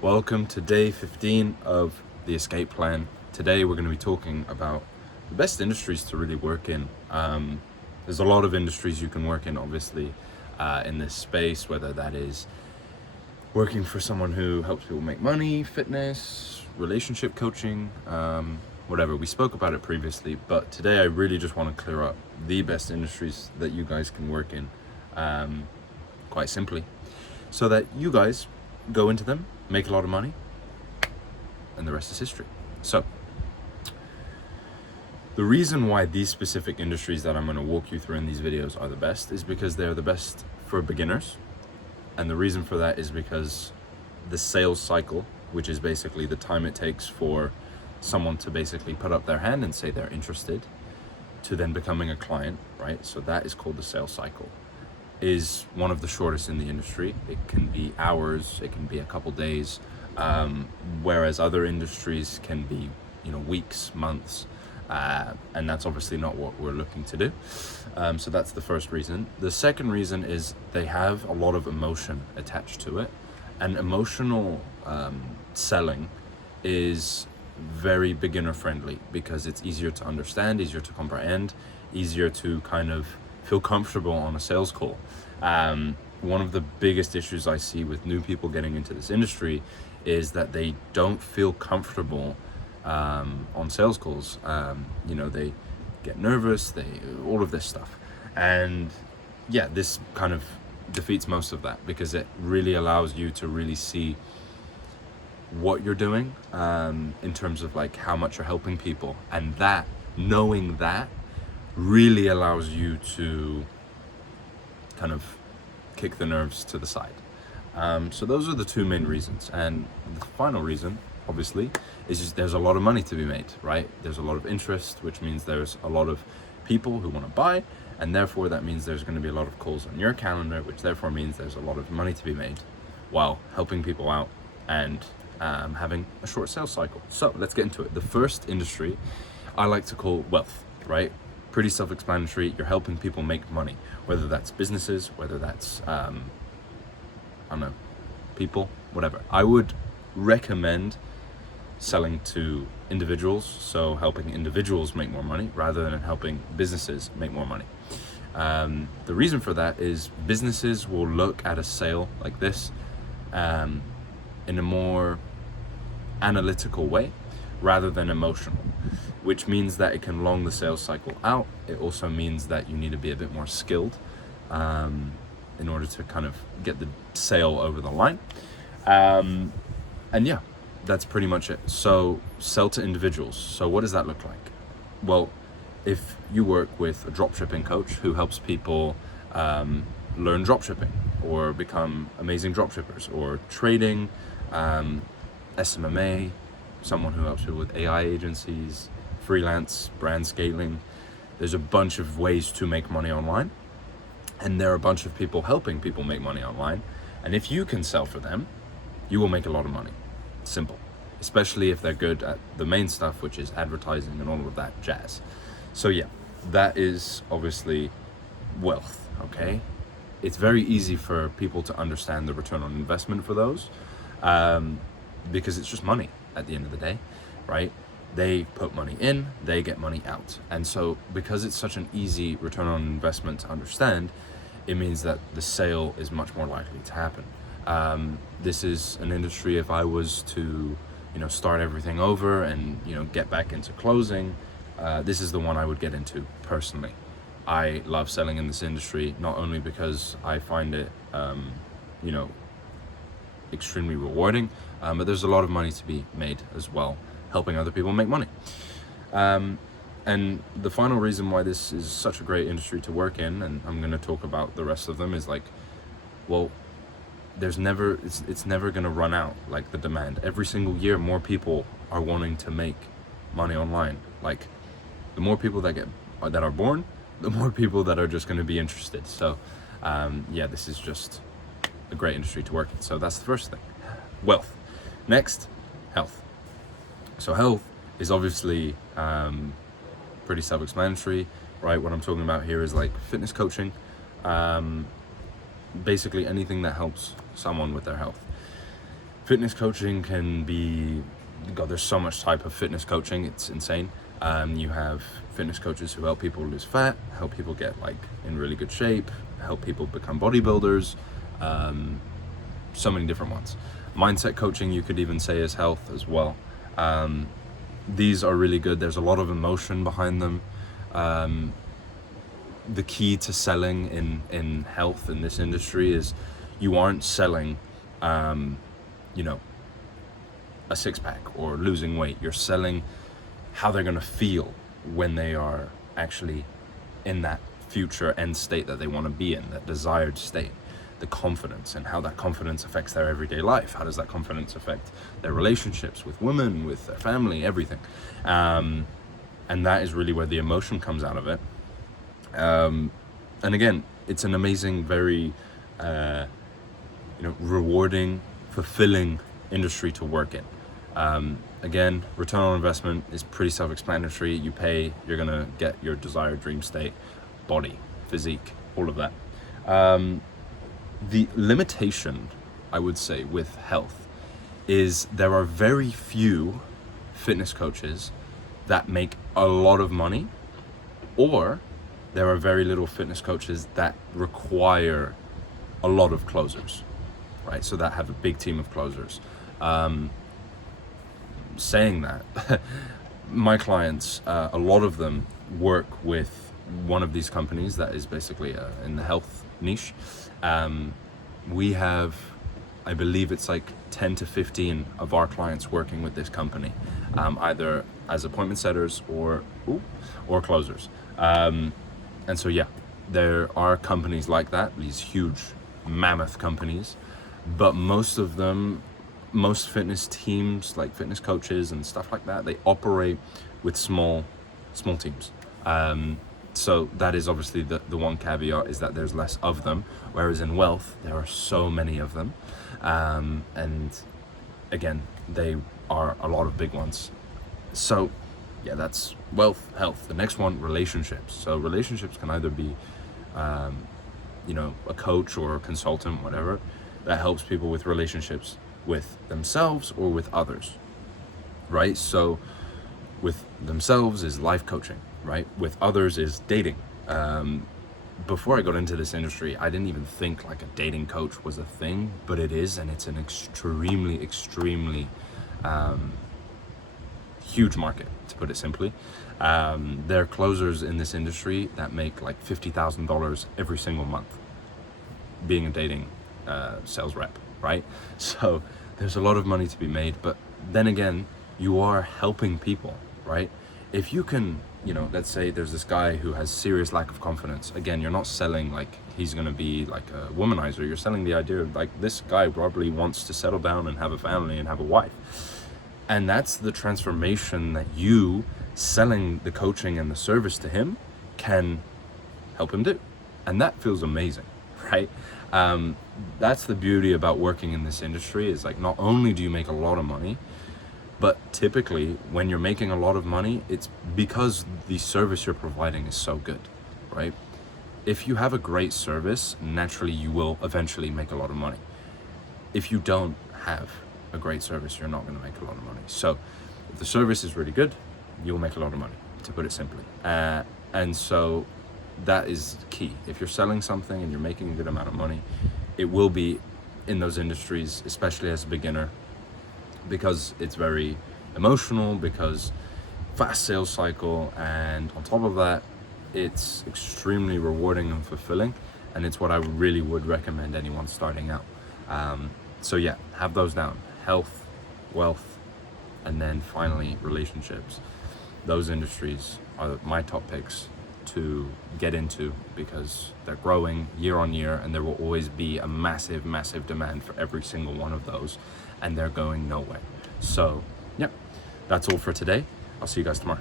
Welcome to day 15 of the escape plan. Today we're going to be talking about the best industries to really work in. There's a lot of industries you can work in, obviously, in this space, whether that is working for someone who helps people make money, fitness, relationship coaching, whatever. We spoke about it previously, but today I really just want to clear up the best industries that you guys can work in, quite simply, so that you guys go into them, make a lot of money, and the rest is history. So the reason why these specific industries that I'm going to walk you through in these videos are the best is because they're the best for beginners. And the reason for that is because the sales cycle, which is basically the time it takes for someone to basically put up their hand and say they're interested, to then becoming a client, right? So that is called the sales cycle, is one of the shortest in the industry. It can be hours, it can be a couple days, whereas other industries can be, weeks, months, and that's obviously not what we're looking to do. So that's the first reason. The second reason is they have a lot of emotion attached to it, and emotional selling is very beginner friendly because it's easier to understand, easier to comprehend, easier to kind of feel comfortable on a sales call. One of the biggest issues I see with new people getting into this industry is that they don't feel comfortable on sales calls. They get nervous, all of this stuff. And yeah, this kind of defeats most of that because it really allows you to really see what you're doing in terms of like how much you're helping people, and that knowing that really allows you to kind of kick the nerves to the side. So those are the two main reasons. And the final reason, obviously, is just there's a lot of money to be made, right? There's a lot of interest, which means there's a lot of people who want to buy, and therefore that means there's going to be a lot of calls on your calendar, which therefore means there's a lot of money to be made while helping people out and having a short sales cycle. So let's get into it. The first industry I like to call wealth, right? Pretty self-explanatory. You're helping people make money, whether that's businesses, whether that's people, whatever. I would recommend selling to individuals, so helping individuals make more money rather than helping businesses make more money. The reason for that is businesses will look at a sale like this in a more analytical way rather than emotional, which means that it can long the sales cycle out. It also means that you need to be a bit more skilled in order to kind of get the sale over the line. And yeah, that's pretty much it. So sell to individuals. So what does that look like? Well, if you work with a dropshipping coach who helps people learn dropshipping or become amazing dropshippers, or trading, SMMA, someone who helps people with AI agencies, freelance, brand scaling. There's a bunch of ways to make money online, and there are a bunch of people helping people make money online. And if you can sell for them, you will make a lot of money. Simple. Especially if they're good at the main stuff, which is advertising and all of that jazz. So yeah, that is obviously wealth, okay? It's very easy for people to understand the return on investment for those, because it's just money at the end of the day, right? They put money in, they get money out. And so because it's such an easy return on investment to understand, it means that the sale is much more likely to happen. This is an industry, if I was to, start everything over and, get back into closing, this is the one I would get into personally. I love selling in this industry, not only because I find it, extremely rewarding, but there's a lot of money to be made as well, helping other people make money. And the final reason why this is such a great industry to work in, and I'm going to talk about the rest of them, is like, well, it's never going to run out, like the demand. Every single year, more people are wanting to make money online. Like, the more people that are born, the more people that are just going to be interested. So this is just a great industry to work in. So that's the first thing, wealth. Next, health. So health is obviously pretty self-explanatory, right? What I'm talking about here is like fitness coaching, basically anything that helps someone with their health. Fitness coaching can be, God, there's so much type of fitness coaching, it's insane. You have fitness coaches who help people lose fat, help people get like in really good shape, help people become bodybuilders, so many different ones. Mindset coaching, you could even say, is health as well. These are really good. There's a lot of emotion behind them. The key to selling in health in this industry is you aren't selling, you know, a six-pack or losing weight. You're selling how they're going to feel when they are actually in that future end state that they want to be in, that desired state. The confidence and how that confidence affects their everyday life. How does that confidence affect their relationships with women, with their family, everything? And that is really where the emotion comes out of it. And again, it's an amazing, very, rewarding, fulfilling industry to work in. Again, return on investment is pretty self-explanatory. You pay, you're gonna get your desired dream state, body, physique, all of that. The limitation, I would say, with health is there are very few fitness coaches that make a lot of money, or there are very little fitness coaches that require a lot of closers, right? So that have a big team of closers. Saying that, my clients, a lot of them work with one of these companies that is basically in the health niche. We have, I believe it's like 10 to 15 of our clients working with this company, either as appointment setters or closers. And so, yeah, there are companies like that, these huge mammoth companies, but most of them, most fitness teams, like fitness coaches and stuff like that, they operate with small teams. So that is obviously the one caveat, is that there's less of them, whereas in wealth, there are so many of them. And again, they are a lot of big ones. So yeah, that's wealth, health. The next one, relationships. So relationships can either be, a coach or a consultant, whatever, that helps people with relationships with themselves or with others, right? So with themselves is life coaching, right? With others is dating. Before I got into this industry, I didn't even think like a dating coach was a thing, but it is, and it's an extremely huge market, to put it simply. There are closers in this industry that make like $50,000 every single month being a dating sales rep, right? So there's a lot of money to be made, but then again, you are helping people, right? If you can, let's say there's this guy who has serious lack of confidence. Again, you're not selling like he's gonna be like a womanizer. You're selling the idea of like, this guy probably wants to settle down and have a family and have a wife. And that's the transformation that you selling the coaching and the service to him can help him do. And that feels amazing, right? That's the beauty about working in this industry, is like, not only do you make a lot of money, but typically when you're making a lot of money, it's because the service you're providing is so good, right? If you have a great service, naturally you will eventually make a lot of money. If you don't have a great service, you're not going to make a lot of money. So if the service is really good, you'll make a lot of money, to put it simply. And so that is key. If you're selling something and you're making a good amount of money, it will be in those industries, especially as a beginner, because it's very emotional, because fast sales cycle, and on top of that, it's extremely rewarding and fulfilling, and it's what I really would recommend anyone starting out. So yeah, have those down: health, wealth, and then finally relationships. Those industries are my top picks to get into, because they're growing year on year, and there will always be a massive demand for every single one of those, and they're going nowhere. So yeah, that's all for today. I'll see you guys tomorrow.